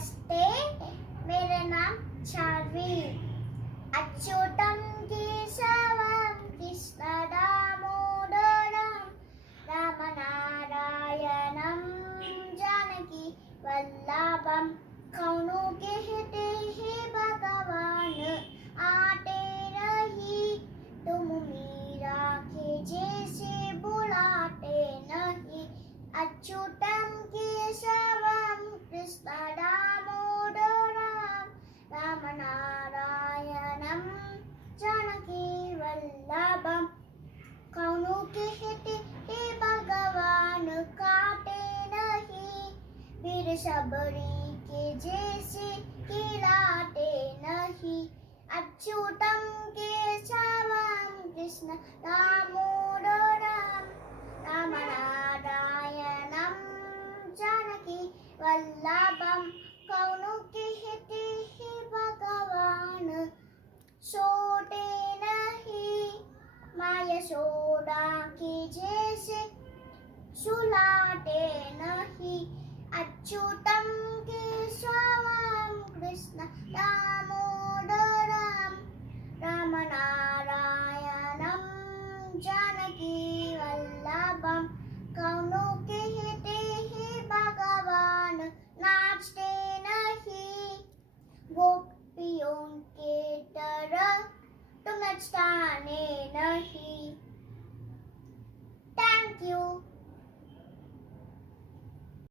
नमस्ते, मेरा नाम चार्वी। अच्युतं केशवं कृष्ण दामोदरं रामनारायणं जानकी वल्लभं। कौनो कहते हैं भगवान आते नहीं, तुम मीरा के जैसे बुलाते नहीं। अच्युतं केशवं कृष्ण दामोदरं रामनारायणं जानकी वल्लभं। कौनो कहते हे भगवान काटे नहीं, वीर शबरी के जैसे खिलाते नहीं। अच्युतं केशवं कृष्ण दामोदरं रामनारायणं जानकी वल्लभं। कौनो कहते हैं भगवान सोते नहीं, माँ यशोदा के जैसे सुलाते नहीं। अच्युतं केशवं कृष्ण दामोदरं रामनारायणं